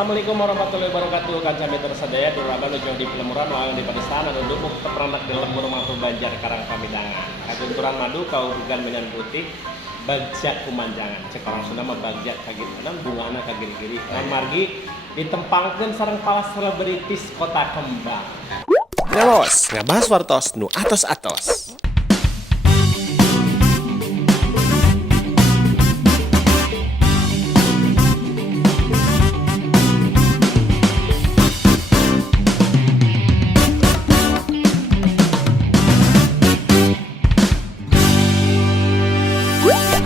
Assalamualaikum warahmatullahi wabarakatuh. Kanca mitra sadaya duraban ujung di Pelemuran walang di Padestan anu dumuk teperanak di lembur mampu Banjar Karang Pamidangan. Kagunturan madu kau bukan menan putih bagjak kumanjangan. Cek orang Sunda mah bagjak kagieunan bungana kagiri-giri. Nan margi ditempangkeun sareng pala selebritis Kota Kembang. Ngawas, ngabahas wartos nu atos-atos.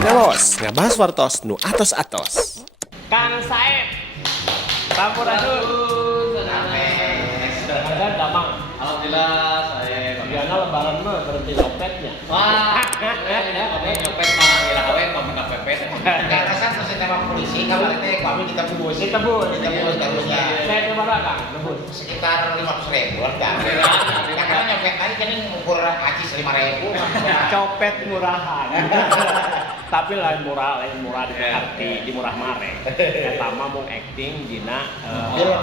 Ngawas, ngabahas wartos nu atos-atos. Kang Saeb. Sampurasun. Ada damang. Alhamdulillah saya Biana lebaran mah berhenti nyopetnya. wah nyopet mah kira awe pamina pepet. Karasan masih tema polisi kalau itu kami kita bungkus harusnya Saya ke mana Kang? Nebus. sekitar 500.000 kan. Karena nyopet tadi kan ukur acis 5.000. Copet murahan. Tapi lain murah di murah mare. Eta mah mau acting dina film.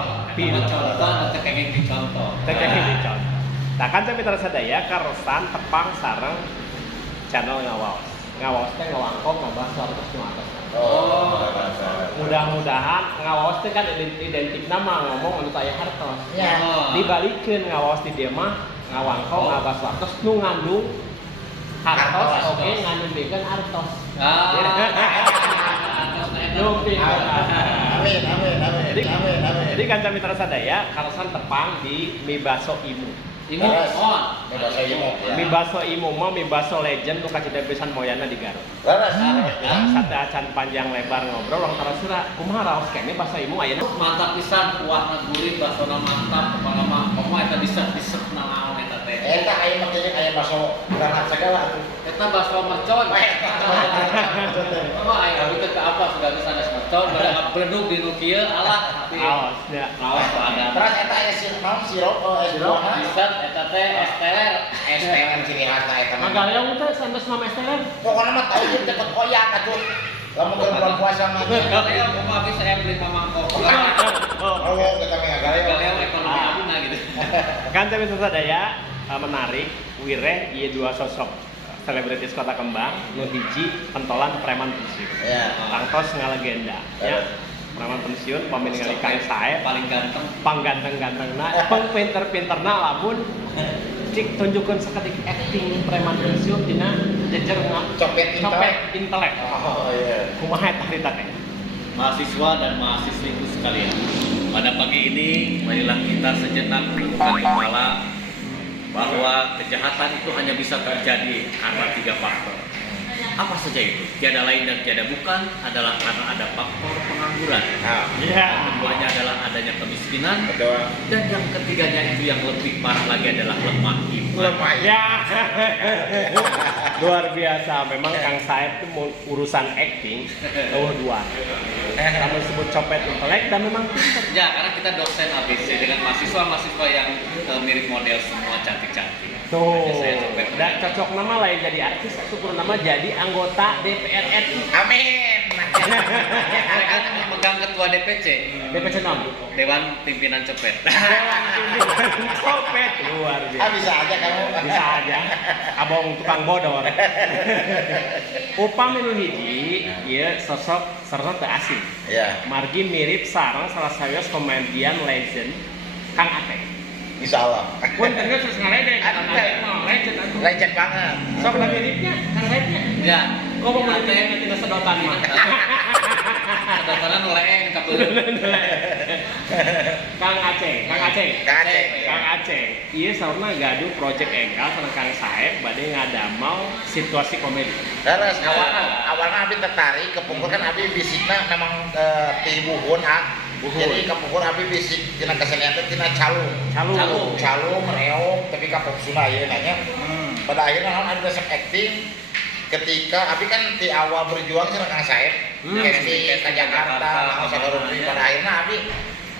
Contoh nanti kayak dicontoh. Teh dicontoh. Nah kan saya mitra sadaya karosan tepang sareng channel ngawaos. Ngawaos teh ngawangkong ngabahas wartos nu atos. Mudah-mudahan ngawaos teh kan identik nama ngomong anu aya hartos. Ya. Dibalikeun ngawaos di dieu mah ngawangkong ngabahas wartos nu ngandung hartos oge nganembikeun artos. Amin. Jadi kanca mitra sadaya karosan tepang di mie baso imu. Imu on. Mie baso imu mah mie baso legend nu kacida pisan moyana di Garut. Laras. Sate acan panjang lebar ngobrol orang tarasira kumaha raos kene basa imu ayeuna. Mantap pisan, kuatna gurih, basona mantap, kepala mah pokoknya eta disep naon eta teh. Eta aya makanya aya baso granat segala tuh. Eta baso mercon. Oh, aya abi teh apa sudah bisa sanes mercon, bala beledug di nu kieu alah tapi Aosnya. awas ada. Terus eta aya sirup es buah. Bisa eta teh es teler. Es teh ciri khas eta mah. Magaliong teh sandes nama esteler. Pokoknya mah tahu dia cepet koyak atuh. Lamun keur bulan puasa mah. Kalian mau habis saya beli pamangkok. Oh, kita mah gale. Kalian ekonomi abuna gitu. Kanca mitra sadaya menarik wireh ieu dua sosok selebritis Kota Kembang nu hiji pentolan preman pensiun. Ya. Tangtos ngalegenda nya. Preman pensiun pamilingan Kang Saeb Paling ganteng. pangganteng-gantengna, pinter-pinterna lamun cik tunjukkeun sakedik acting preman pensiun dina jejer Copet intelek. Oh iya. Kumaha eta harita teh? Mahasiswa dan mahasiswiku sekalian, pada pagi ini marilah kita sejenak menundukkan kepala bahwa kejahatan itu hanya bisa terjadi karena 3 faktor. Apa saja itu? Tiada lain dan tiada bukan adalah karena ada faktor pengangguran. Nah, Yang keduanya adalah adanya kemiskinan. betul. Dan yang ketiganya itu yang lebih parah lagi adalah lemah iman. Lemah Ya. Luar biasa memang Kang Saeb itu mau urusan acting dua. Kamu sebut copet intelek dan memang pintar. Ya, karena kita dosen ABC dengan mahasiswa-mahasiswa yang mirip model semua cantik-cantik. Tuh, Makanya saya copet. dan cocok nama lain jadi artis, syukur nama jadi anggota DPR RI. Amin. Saya kan memegang ketua DPC, DPC nom. Dewan Pimpinan Copet. Copet luar biasa. Bisa aja kamu. Bisa aja. Abong tukang bodor. Upami nu hiji, ieu sosok serta teu asing. Ya, Margi mirip sareng salah sawios komedian legend Kang Ateng. insyaallah. Pun tengah terus ngaledek, Kang Ateng mah legend atuh. Legend banget. Sok lagi miripnya, Kang Saebnya. Ya, Ngomong legend tidak sedotan mah. kadang-kadang leeng kabeureum. Kang Aceh. Kang Aceh. Ieu saurna gaduh project enggal sareng Kang Saeb bade ngadamel situasi komedi. Terus awalnya Abi tertarik kepungkur kan Abi bisikna memang ti buhun Jadi kepungkur Abi bisik tina kesenian teh tina calu mereog tapi kapok Sunda ieu nanya. Pada akhirnya naon Abi resep acting ketika Abi kan di awal berjuang sareng Kang Saeb casting ke Jakarta langsung sagarupri pada akhirnya Abi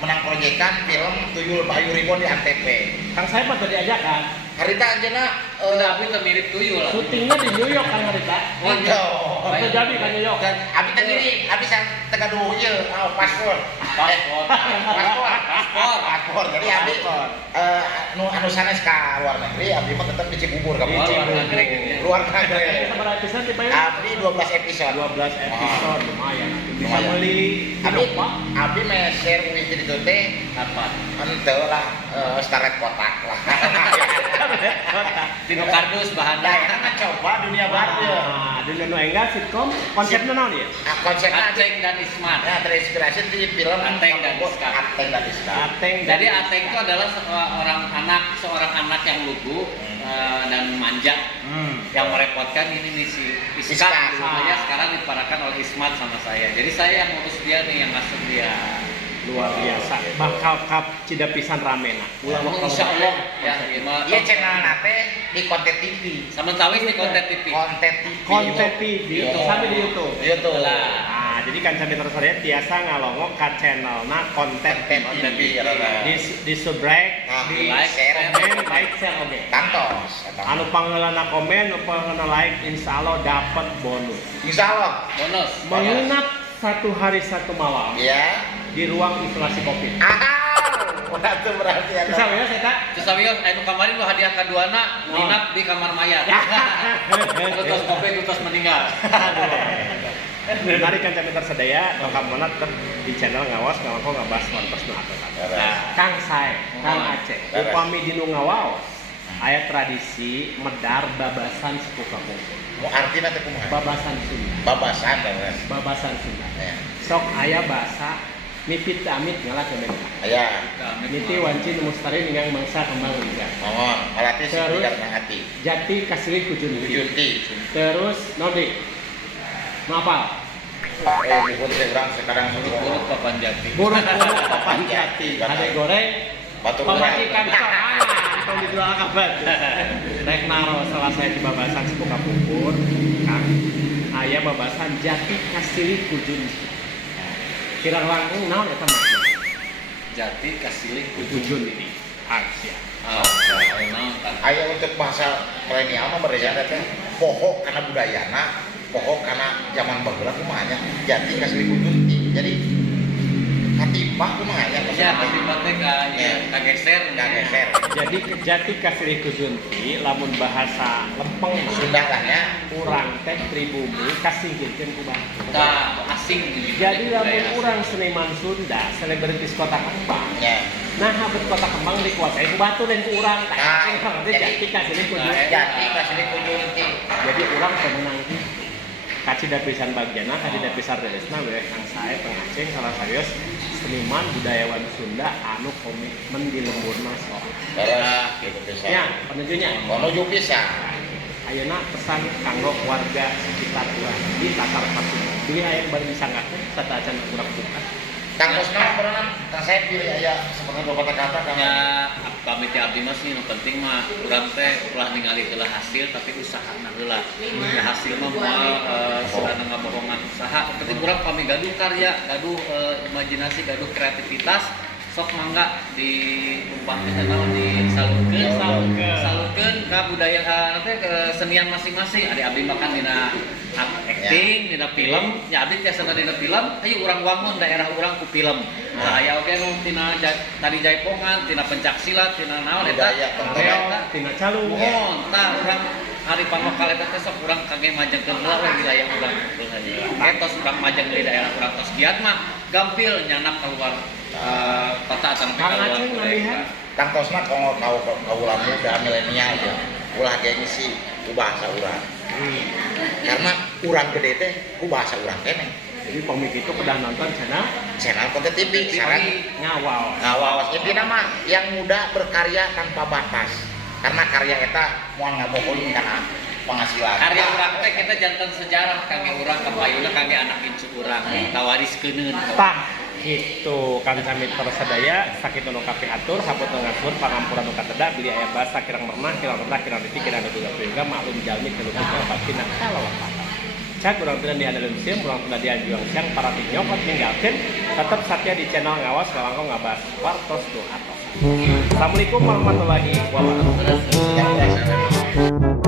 menang proyekan film Tuyul Bayu Ribon di Antv. Kang Saeb mah teu diajakan. Harita anjeunna Udah abi teh mirip tuyul lah. Syutingnya di New York kan Marita? Oh, iya. Itu jadi kan New York. Dan abi teh diri, abi sang tega duh ieu paspor. Paspor. Jadi abi anu sanes ka luar negeri, abi mah tetep di Cibubur ka Luar negeri. luar negeri. Seberapa episode tipe? Abdi 12 episode. 12 episode lumayan. Bisa Lumayan. beli Abi apa? abi meser wiji di teh Apa? henteu lah staret kotak lah. Dino kardus bahanna. Nah, kita coba dunia baru. Nah, di nu enggak sitkom konsepnya naon ya? Konsepnya Aceng dan Ismat. ya terinspirasi di film Ateng dan Iska. Ateng dan Iska. Ateng Jadi Ateng itu adalah seorang anak yang lugu dan manja. Yang merepotkan ini nih si Iska. Iska. Namanya sekarang diparakan oleh Ismat sama saya. Jadi saya yang ngurus dia nih, yang ngasuh dia. luar biasa. Bakal kap cida pisan ramena. Insya Allah ya. Iya channel nate di konten TV. Sama tawis di konten TV. Konten TV. Konten TV YouTube. sampai di YouTube. YouTube. Nah, jadi kan Cami Tersoraya tiasa ngalongo ka channelna konten Konten TV. di subscribe, Nah, di like, share, komen, like, share oke. kantos. Anu pangeulana komen, anu pangeulana like, insya Allah dapat bonus. Insya Allah. Bonus. Menginap 1 hari 1 malam Ya. di ruang isolasi COVID. Udah tuh berarti ada. Bisa ya, Seta? Terus awios, anu kemarin lu hadiah kaduana nginap di kamar mayat. Terus kopi terus meninggal. Mari kan Cami Tersadaya, lengkap mana tetap di channel ngawas, ngawas ngabas mantos nu atas. Kang Sae, Kang Aceh, upami di nu ngawaos, aya tradisi medar babasan sepuh kampung. Mau artinya teh kumaha? Babasan Sunda. Babasan bener. Babasan Sunda. Ya. Sok aya bahasa mipit amit ngalah kemen. Ya. Miti wanci nu mustari ningang mangsa kembang liga. Oh, malati sih Terus? tidak hati. Jati kasih kujunti. Junti. Terus nodi. Ngapal? Bukan sekarang Buruk papan jati. Buruk-buruk papan jati. Hade goreng. Batu Pemajikan sorangan. Kalau dijual kabat. Rek naro selesai di babasan sepuh kapungkur. Kang. Aya babasan jati kasih kujunti. Kirang langkung naon eta makna? Jati kasih Kujunti. Asia. Aya untuk bahasa milenial mah berbeda teh. Poho karena budayana, poho karena zaman baheula kumaha nya. Jati kasih junti. Jadi katimpa kumaha nya. Ya, hati kageser. Jadi jati kasih kujunti lamun bahasa lempeng Sunda lah ya. urang teh pribumi kasihkeun ku bangsa. Nah, asing. Jadi lamun urang seniman Sunda, selebritis Kota Kembang. Ya. Nah, habet Kota Kembang dikuasai ku batu dan ku urang teh. Nah, Jadi jadi- jati kasih kujunti. Jati kasih junti. Jadi urang pemenang itu. Kacida pisan bagianna, kacida pisan rilisna we Kang Sae pengaceng salah sayos seniman budayawan Sunda anu komitmen di lemburna sok. Terus gitu bisa. Ya, penunjuknya. Menuju bisa. Ayeuna pesan kanggo warga sekitar urang di latar satu. Jadi aya bari disanggakeun sataacan urang buka. Kang Kusna berenang, Kang saya pilih aya seperti beberapa kata Kang. Ya, kami teh abdi mah sih nu penting mah urang teh ulah ningali heula hasil tapi usahana heula. Ya hasil mah moal sedana ngabohongan usaha. Penting urang pami gaduh karya, gaduh imajinasi, gaduh kreativitas. Sok mangga ditumpang kita naon disalurkeun ka budaya teh kesenian masing-masing. Ada abdi makan dina acting, dina film, nya abdi tiasa dina film, ayo urang wangun daerah urang ku film. Nah, aya oge nu tina tari jaipongan, tina pencaksilat, tina naon eta. Budaya Real tina calung. Mohon tah urang haripan lokal eta teh sok urang kangge majengkeun heula we wilayah urang. Tos urang majeng di daerah urang tos giat mah gampil nyanak keluar kota atau Kang Aceh ngalihan Kang Tosna kalau kaulah muda milenial ya, ulah gengsi ku bahasa urang. Karena urang gede teh ku bahasa urang keneh. jadi pemik itu kedah nonton Channel konten TV sekarang ngawal. ngawawas intina mah yang muda berkarya tanpa batas. Karena karya eta moal ngabogohin kana penghasilan. karya urang teh kita jantan sejarah kangge urang kapayuna kangge anak incu urang tawariskeun. Tah itu kan kami tersadaya sakit nu kapi atur saput ngatur pangampura nu kateda beli aya basa kirang mernah kirang titik kirang dua puluh maklum jalmi telu pasti nak kalau cak urang teu di handeuleun sim urang teu di anjuang siang para tinyokot ninggalkeun tetep satya di channel ngawas kalangkong ngabas wartos nu atos. Assalamualaikum warahmatullahi wabarakatuh. Yang biasa. Oke.